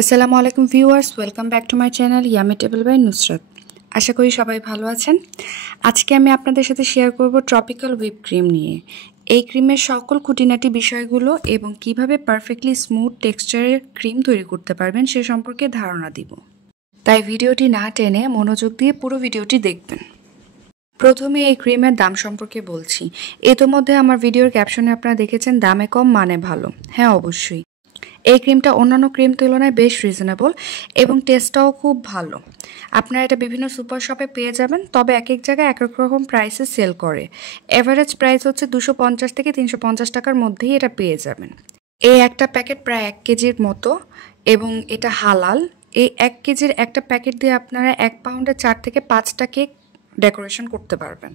আসসালামু আলাইকুম viewers, welcome back to my channel yummy table by Nusrat. আশা করি সবাই ভালো আছেন। আজকে আমি আপনাদের সাথে শেয়ার করব ট্রপিক্যাল হুইপ ক্রিম নিয়ে। এই ক্রিমের সকল খুঁটিনাটি বিষয়গুলো এবং কিভাবে পারফেক্টলি স্মুথ টেক্সচারের ক্রিম তৈরি করতে পারবেন সে সম্পর্কে ধারণা দিব। তাই ভিডিওটি না টেনে মনোযোগ দিয়ে পুরো ভিডিওটি দেখবেন। প্রথমে এই ক্রিমের দাম সম্পর্কে বলছি। ইতোমধ্যে আমার ভিডিওর ক্যাপশনে আপনারা দেখেছেন দামে কম মানে ভালো। হ্যাঁ, অবশ্যই এই ক্রিমটা অন্যান্য ক্রিম তুলনায় বেশ রিজনেবল এবং টেস্টটাও খুব ভালো। আপনারা এটা বিভিন্ন সুপার শপে পেয়ে যাবেন, তবে এক এক জায়গায় এক এক রকম প্রাইসে সেল করে। এভারেজ প্রাইস হচ্ছে 250 থেকে 350 টাকার মধ্যেই এটা পেয়ে যাবেন। এই একটা প্যাকেট প্রায় 1 কেজির মতো এবং এটা হালাল। এই 1 কেজির একটা প্যাকেট দিয়ে আপনারা 1 পাউন্ডে 4 থেকে 5টা কেক ডেকোরেশন করতে পারবেন।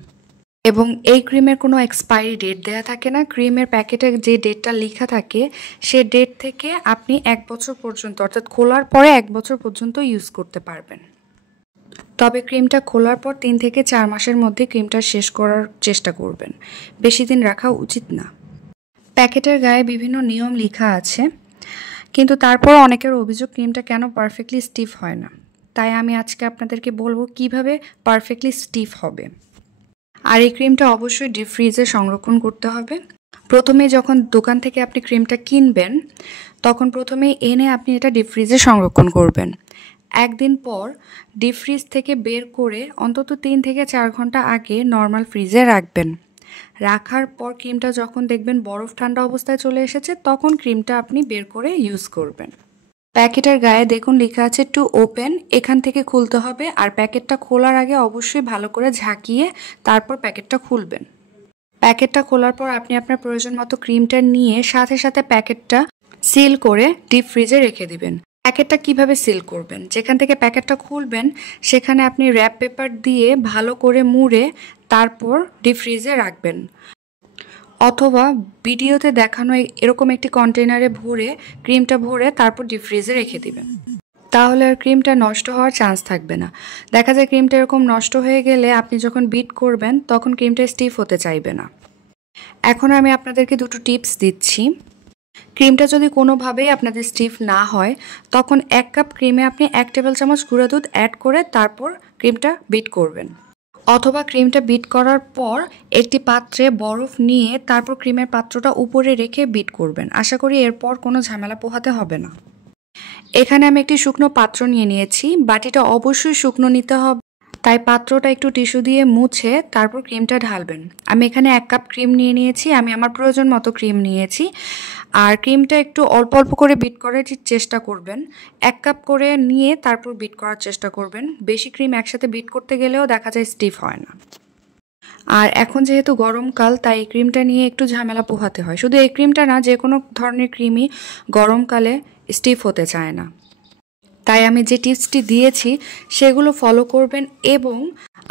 এবং এই ক্রিমের কোনো এক্সপায়ারি ডেট দেওয়া থাকে না। ক্রিমের প্যাকেটে যে ডেটটা লেখা থাকে সে ডেট থেকে আপনি 1 বছর পর্যন্ত, অর্থাৎ খোলার পরে 1 বছর পর্যন্ত ইউজ করতে পারবেন। তবে ক্রিমটা খোলার পর 3 থেকে 4 মাসের মধ্যে ক্রিমটা শেষ করার চেষ্টা করবেন, বেশি দিন রাখা উচিত না। প্যাকেটের গায়ে বিভিন্ন নিয়ম লেখা আছে, কিন্তু তারপর অনেকের অভিযোগ ক্রিমটা কেন পারফেক্টলি স্টিফ হয় না। তাই আমি আজকে আপনাদেরকে বলবো কিভাবে পারফেক্টলি স্টিফ হবে। আর এই ক্রিমটা অবশ্যই ডিপ ফ্রিজে সংরক্ষণ করতে হবে। প্রথমে যখন দোকান থেকে আপনি ক্রিমটা কিনবেন তখন প্রথমে এনে আপনি এটা ডিপ ফ্রিজে সংরক্ষণ করবেন। একদিন পর ডিপ ফ্রিজ থেকে বের করে অন্তত 3 থেকে 4 ঘন্টা আগে নর্মাল ফ্রিজে রাখবেন। রাখার পর ক্রিমটা যখন দেখবেন বরফ ঠান্ডা অবস্থায় চলে এসেছে তখন ক্রিমটা আপনি বের করে ইউজ করবেন। প্যাকেটের গায়ে দেখুন লেখা আছে টু ওপেন, এখান থেকে খুলতে হবে। আর প্যাকেটটা খোলার আগে অবশ্যই ভালো করে ঝাঁকিয়ে তারপর প্যাকেটটা খুলবেন। প্যাকেটটা খোলার পর আপনি আপনার প্রয়োজন মতো ক্রিমটা নিয়ে সাথে সাথে প্যাকেটটা সিল করে ডিপ ফ্রিজে রেখে দিবেন। প্যাকেটটা কিভাবে সিল করবেন, যেখান থেকে প্যাকেটটা খুলবেন সেখানে আপনি র্যাপ পেপার দিয়ে ভালো করে মুড়ে তারপর ডিপ ফ্রিজে রাখবেন, অথবা ভিডিওতে দেখানো এরকম একটি কন্টেনারে ভরে ক্রিমটা ভরে তারপর ডিপ ফ্রিজে রেখে দিবেন। তাহলে আর ক্রিমটা নষ্ট হওয়ার চান্স থাকবে না। দেখা যায় ক্রিমটা এরকম নষ্ট হয়ে গেলে আপনি যখন বিট করবেন তখন ক্রিমটা স্টিফ হতে চাইবে না। এখন আমি আপনাদেরকে দুটো টিপস দিচ্ছি। ক্রিমটা যদি কোনোভাবেই আপনাদের স্টিফ না হয় তখন 1 কাপ ক্রিমে আপনি 1 টেবিল চামচ গুঁড়া দুধ অ্যাড করে তারপর ক্রিমটা বিট করবেন, অথবা ক্রিমটা বিট করার পর একটি পাত্রে বরফ নিয়ে তারপর ক্রিমের পাত্রটা উপরে রেখে বিট করবেন। আশা করি এরপর কোনো ঝামেলা পোহাতে হবে না। এখানে আমি একটি শুকনো পাত্র নিয়ে নিয়েছি। বাটিটা অবশ্যই শুকনো নিতে হবে, তাই পাত্রটা একটু টিস্যু দিয়ে মুছে তারপর ক্রিমটা ঢালবেন। আমি এখানে 1 কাপ ক্রিম নিয়ে নিয়েছি। আমি আমার প্রয়োজন মতো ক্রিম নিয়েছি। আর ক্রিমটা একটু অল্প অল্প করে বিট করার চেষ্টা করবেন। 1 কাপ করে নিয়ে তারপর বিট করার চেষ্টা করবেন। বেশি ক্রিম একসাথে বিট করতে গেলেও দেখা যায় স্টিফ হয় না। আর এখন যেহেতু গরমকাল তাই এই ক্রিমটা নিয়ে একটু ঝামেলা পোহাতে হয়। শুধু এই ক্রিমটা না, যে কোনো ধরনের ক্রিমই গরমকালে স্টিফ হতে চায় না। তাই আমি যে টিপসটি দিয়েছি সেগুলো ফলো করবেন। এবং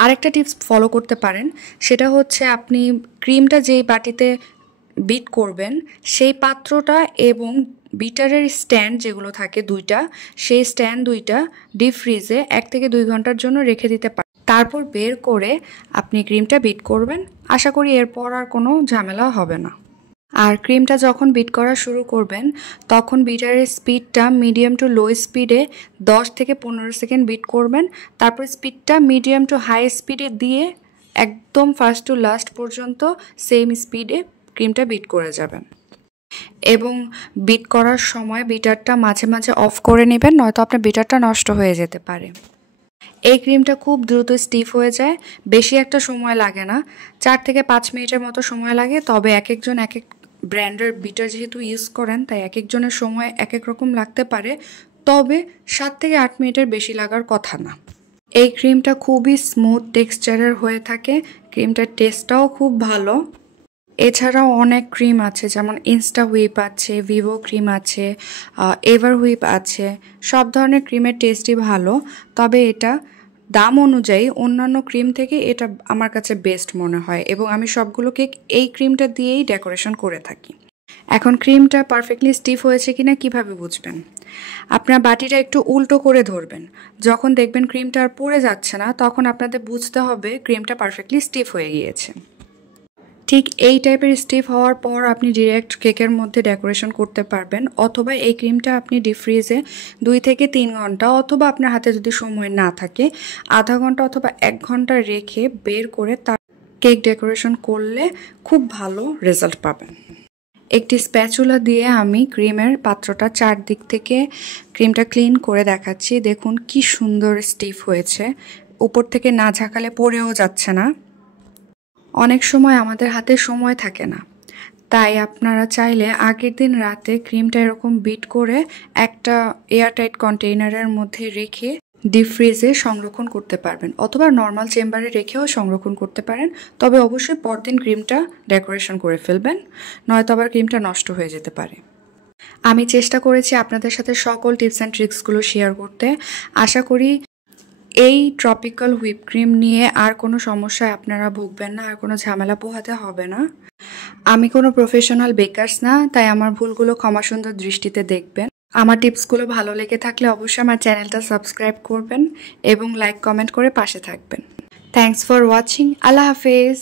আরেকটা টিপস ফলো করতে পারেন, সেটা হচ্ছে আপনি ক্রিমটা যেই বাটিতে বিট করবেন সেই পাত্রটা এবং বিটারের স্ট্যান্ড যেগুলো থাকে দুইটা, সেই স্ট্যান্ড দুইটা ডিপ ফ্রিজে 1 থেকে 2 ঘন্টার জন্য রেখে দিতে পারেন। তারপর বের করে আপনি ক্রিমটা বিট করবেন। আশা করি এরপর আর কোনো ঝামেলা হবে না। আর ক্রিমটা যখন বিট করা শুরু করবেন তখন বিটারের স্পিডটা মিডিয়াম টু লো স্পিডে 10 থেকে 15 সেকেন্ড বিট করবেন। তারপর স্পিডটা মিডিয়াম টু হাই স্পিডে দিয়ে একদম ফার্স্ট টু লাস্ট পর্যন্ত সেম স্পিডে ক্রিমটা বিট করে যাবেন। এবং বিট করার সময় বিটারটা মাঝে মাঝে অফ করে নেবেন, নয়তো আপনার বিটারটা নষ্ট হয়ে যেতে পারে। এই ক্রিমটা খুব দ্রুত স্টিফ হয়ে যায়, বেশি একটা সময় লাগে না, 4 থেকে 5 মিনিটের মতো সময় লাগে। তবে এক একজন এক এক ব্র্যান্ডের বিটার যেহেতু ইউজ করেন তাই এক একজনের সময় এক এক রকম লাগতে পারে, তবে 7 থেকে 8 মিনিটের বেশি লাগার কথা না। এই ক্রিমটা খুবই স্মুথ টেক্সচারের হয়ে থাকে। ক্রিমটার টেস্টটাও খুব ভালো। এছাড়াও অনেক ক্রিম আছে, যেমন ইনস্টা হুইপ আছে, ভিভো ক্রিম আছে, এভার হুইপ আছে। সব ধরনের ক্রিমের টেস্টই ভালো, তবে এটা দাম অনুযায়ী অন্যান্য ক্রিম থেকে এটা আমার কাছে বেস্ট মনে হয় এবং আমি সবগুলো কেক এই ক্রিমটা দিয়েই ডেকোরেশন করে থাকি। এখন ক্রিমটা পারফেক্টলি স্টিফ হয়েছে কিনা কিভাবে বুঝবেন? আপনার বাটিটা একটু উল্টো করে ধরবেন। যখন দেখবেন ক্রিমটা আর পড়ে যাচ্ছে না তখন আপনাদের বুঝতে হবে ক্রিমটা পারফেক্টলি স্টিফ হয়ে গিয়েছে। ঠিক এই টাইপের স্টিফ হওয়ার পর আপনি ডিরেক্ট কেকের মধ্যে ডেকোরেশন করতে পারবেন, অথবা এই ক্রিমটা আপনি ডিপ ফ্রিজে 2 থেকে 3 ঘন্টা, অথবা আপনার হাতে যদি সময় না থাকে আধা ঘন্টা অথবা 1 ঘন্টা রেখে বের করে তার কেক ডেকোরেশন করলে খুব ভালো রেজাল্ট পাবেন। একটি স্প্যাচুলা দিয়ে আমি ক্রিমের পাত্রটা চারদিক থেকে ক্রিমটা ক্লিন করে দেখাচ্ছি। দেখুন কি সুন্দর স্টিফ হয়েছে, উপর থেকে না ঝাঁকালে পড়েও যাচ্ছে না। অনেক সময় আমাদের হাতে সময় থাকে না, তাই আপনারা চাইলে আগের দিন রাতে ক্রিমটা এরকম বিট করে একটা এয়ারটাইট কন্টেইনারের মধ্যে রেখে ডিপ ফ্রিজে সংরক্ষণ করতে পারবেন, অথবা নর্মাল চেম্বারে রেখেও সংরক্ষণ করতে পারেন। তবে অবশ্যই পরদিন ক্রিমটা ডেকোরেশন করে ফেলবেন, নয়তো আবার ক্রিমটা নষ্ট হয়ে যেতে পারে। আমি চেষ্টা করেছি আপনাদের সাথে সকল টিপস অ্যান্ড ট্রিক্সগুলো শেয়ার করতে। আশা করি এই ট্রপিক্যাল হুইপ ক্রিম নিয়ে আর কোনো সমস্যায় আপনারা ভুগবেন না, আর কোনো ঝামেলা পোহাতে হবে না। আমি কোনো প্রফেশনাল বেকার্স না, তাই আমার ভুলগুলো ক্ষমা সুন্দর দৃষ্টিতে দেখবেন। আমার টিপসগুলো ভালো লেগে থাকলে অবশ্যই আমার চ্যানেলটা সাবস্ক্রাইব করবেন এবং লাইক কমেন্ট করে পাশে থাকবেন। Thanks for watching. আল্লাহ হাফেজ।